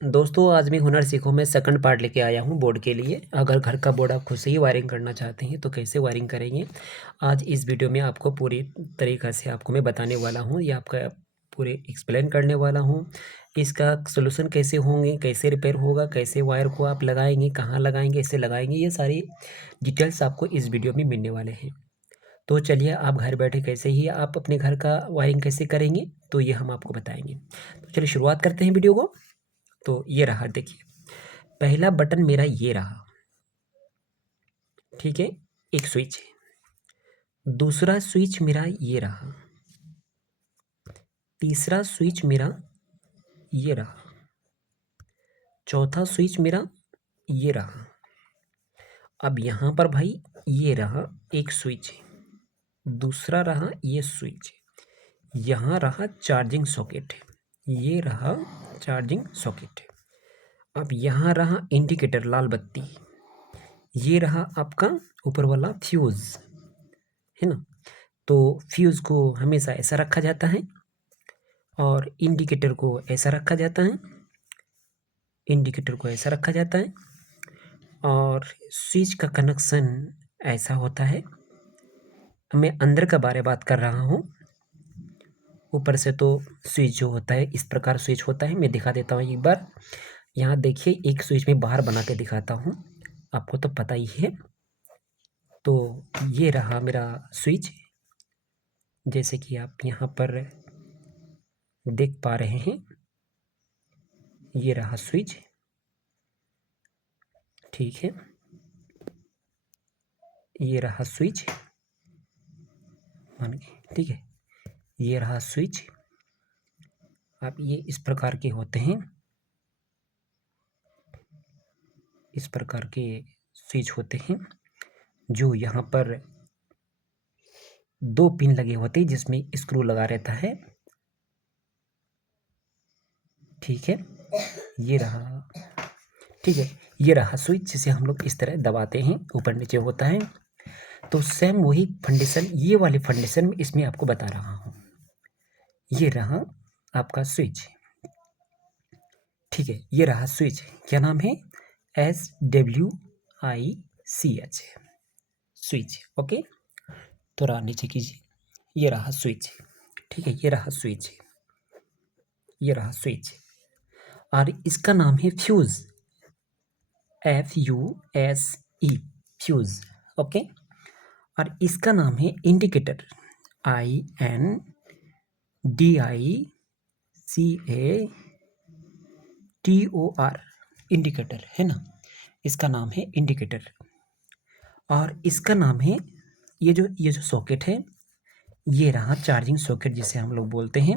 दोस्तों आज मैं हुनर सीखो में सेकंड पार्ट लेके आया हूँ बोर्ड के लिए। अगर घर का बोर्ड आप खुद से ही वायरिंग करना चाहते हैं तो कैसे वायरिंग करेंगे, आज इस वीडियो में आपको पूरी तरीक़ा से आपको मैं बताने वाला हूँ। ये आपका पूरे एक्सप्लेन करने वाला हूँ। इसका सॉल्यूशन कैसे होंगे, कैसे रिपेयर होगा, कैसे वायर को आप लगाएंगे, कहाँ लगाएंगे, ऐसे लगाएंगे, ये सारी डिटेल्स आपको इस वीडियो में मिलने वाले हैं। तो चलिए आप घर बैठे कैसे ही आप अपने घर का वायरिंग कैसे करेंगे तो ये हम आपको बताएंगे। तो चलिए शुरुआत करते हैं वीडियो को। तो ये रहा, देखिए पहला बटन मेरा ये रहा, ठीक है, एक स्विच है। दूसरा स्विच मेरा ये रहा, तीसरा स्विच मेरा ये रहा, चौथा स्विच मेरा ये रहा। अब यहाँ पर भाई ये रहा एक स्विच है, दूसरा रहा ये स्विच है, यहाँ रहा चार्जिंग सॉकेट है, ये रहा चार्जिंग सॉकेट है। अब यहाँ रहा इंडिकेटर लाल बत्ती, ये रहा आपका ऊपर वाला फ्यूज़, है ना। तो फ्यूज़ को हमेशा ऐसा रखा जाता है और इंडिकेटर को ऐसा रखा जाता है, इंडिकेटर को ऐसा रखा जाता है और स्विच का कनेक्शन ऐसा होता है। मैं अंदर का बारे बात कर रहा हूँ, ऊपर से तो स्विच जो होता है इस प्रकार स्विच होता है। मैं दिखा देता हूँ एक बार। यहाँ देखिए एक स्विच में बाहर बना के दिखाता हूँ, आपको तो पता ही है। तो ये रहा मेरा स्विच, जैसे कि आप यहाँ पर देख पा रहे हैं, ये रहा स्विच, ठीक है, ये रहा स्विच, मान के ठीक है, ये रहा स्विच। अब ये इस प्रकार के होते हैं, इस प्रकार के स्विच होते हैं जो यहाँ पर दो पिन लगे होते हैं जिसमें स्क्रू लगा रहता है, ठीक है। ये रहा, ठीक है, ये रहा स्विच जिसे हम लोग इस तरह दबाते हैं, ऊपर नीचे होता है। तो सेम वही फंडेशन, ये वाले फंडेशन में इसमें आपको बता रहा हूँ। ये रहा आपका स्विच, ठीक है, ये रहा स्विच, क्या नाम है, SWICH स्विच, ओके। तो रहा नीचे कीजिए, ये रहा स्विच, ठीक है, ये रहा स्विच, ये रहा स्विच और इसका नाम है फ्यूज, FUSE फ्यूज, ओके। और इसका नाम है इंडिकेटर, INDICATOR इंडिकेटर, है ना, इसका नाम है इंडिकेटर। और इसका नाम है ये जो सॉकेट है, ये रहा चार्जिंग सॉकेट जिसे हम लोग बोलते हैं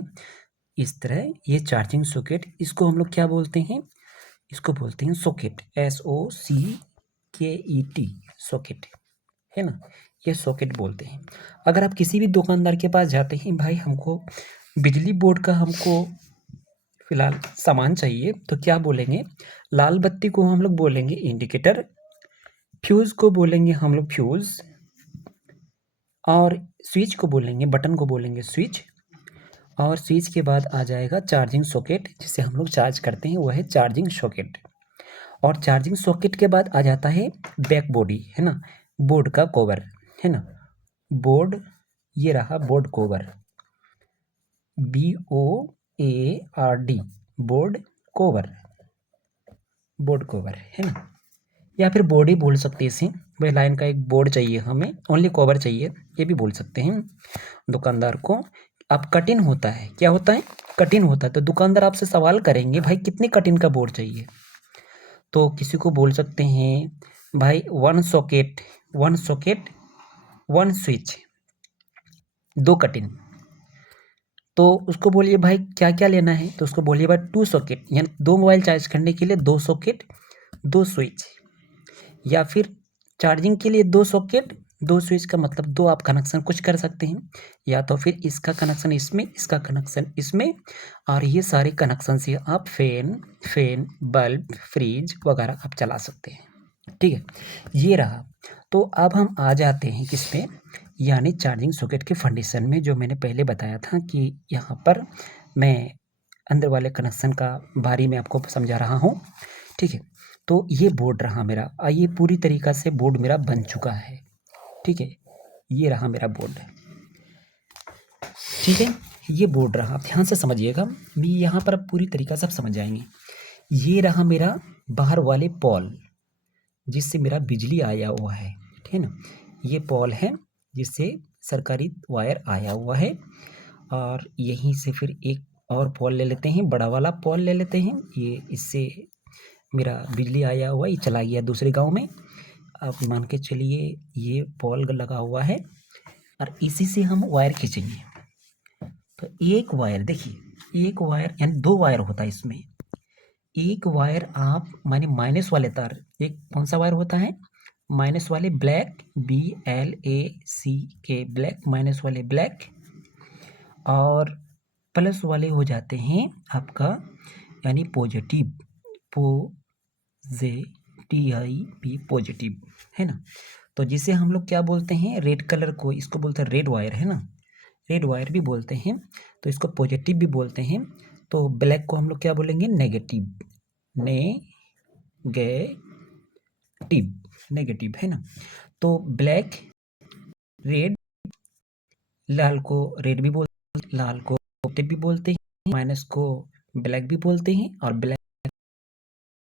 इस तरह, ये चार्जिंग सॉकेट, इसको हम लोग क्या बोलते हैं, इसको बोलते हैं सॉकेट, SOCKET सॉकेट, है ना, ये सॉकेट बोलते हैं। अगर आप किसी भी दुकानदार के पास जाते हैं, भाई हमको बिजली बोर्ड का हमको फिलहाल सामान चाहिए, तो क्या बोलेंगे, लाल बत्ती को हम लोग बोलेंगे इंडिकेटर, फ्यूज़ को बोलेंगे हम लोग फ्यूज़, और स्विच को बोलेंगे, बटन को बोलेंगे स्विच, और स्विच के बाद आ जाएगा चार्जिंग सॉकेट जिसे हम लोग चार्ज करते हैं, वह है चार्जिंग सॉकेट। और चार्जिंग सॉकेट के बाद आ जाता है बैक बॉडी, है ना, बोर्ड का कवर, है ना, बोर्ड, ये रहा board cover, BOARD board cover, board cover, है ना, या फिर बोर्ड ही बोल सकते हैं इसे, भाई लाइन का एक बोर्ड चाहिए हमें, ओनली कवर चाहिए, ये भी बोल सकते हैं दुकानदार को। अब कटिन होता है, क्या होता है, कटिन होता है, तो दुकानदार आपसे सवाल करेंगे भाई कितने कटिन का बोर्ड चाहिए, तो किसी को बोल सकते हैं भाई one socket, one socket, one switch, दो कटिन। तो उसको बोलिए भाई क्या क्या लेना है, तो उसको बोलिए भाई टू सॉकेट, यानी दो मोबाइल चार्ज करने के लिए दो सॉकेट, दो स्विच, या फिर चार्जिंग के लिए दो सॉकेट, दो स्विच, का मतलब दो आप कनेक्शन कुछ कर सकते हैं, या तो फिर इसका कनेक्शन इसमें, इसका कनेक्शन इसमें, और ये सारे कनेक्शन से आप फैन बल्ब फ्रिज वगैरह आप चला सकते हैं, ठीक है, ये रहा। तो अब हम आ जाते हैं किस पे, यानी चार्जिंग सॉकेट के फंडेशन में, जो मैंने पहले बताया था कि यहाँ पर मैं अंदर वाले कनेक्शन का बारी में आपको समझा रहा हूँ, ठीक है। तो ये बोर्ड रहा मेरा, ये पूरी तरीक़ा से बोर्ड मेरा बन चुका है, ठीक है। ये रहा मेरा बोर्ड, ठीक है। ये बोर्ड रहा, आप ध्यान से समझिएगा, भी यहाँ पर पूरी तरीक़ा से आप समझ जाएंगे। ये रहा मेरा बाहर वाले पॉल, जिससे मेरा बिजली आया हुआ है, ठीक है ना। ये पॉल है जिससे सरकारी वायर आया हुआ है, और यहीं से फिर एक और पॉल ले लेते हैं, बड़ा वाला पॉल ले लेते हैं। ये इससे मेरा बिजली आया हुआ, ये चला गया दूसरे गांव में। अब मान के चलिए ये पॉल लगा हुआ है, और इसी से हम वायर खींचेंगे। तो एक वायर, देखिए एक वायर यानी 2 वायर होता है इसमें। एक वायर आप माने माइनस वाले तार, एक कौन सा वायर होता है, माइनस वाले ब्लैक, BLACK ब्लैक, माइनस वाले ब्लैक, और प्लस वाले हो जाते हैं आपका यानी पॉजिटिव, पॉजिटिव, है ना। तो जिसे हम लोग क्या बोलते हैं, रेड कलर को, इसको बोलते हैं रेड वायर, है ना, रेड वायर भी बोलते हैं। तो इसको पॉजिटिव भी बोलते हैं। तो ब्लैक को हम लोग क्या बोलेंगे, नेगेटिव, नेगेटिव, है ना। तो ब्लैक, रेड, लाल को रेड भी बोलते हैं, लाल को पॉजिटिव भी बोलते हैं, माइनस को ब्लैक भी बोलते हैं, और ब्लैक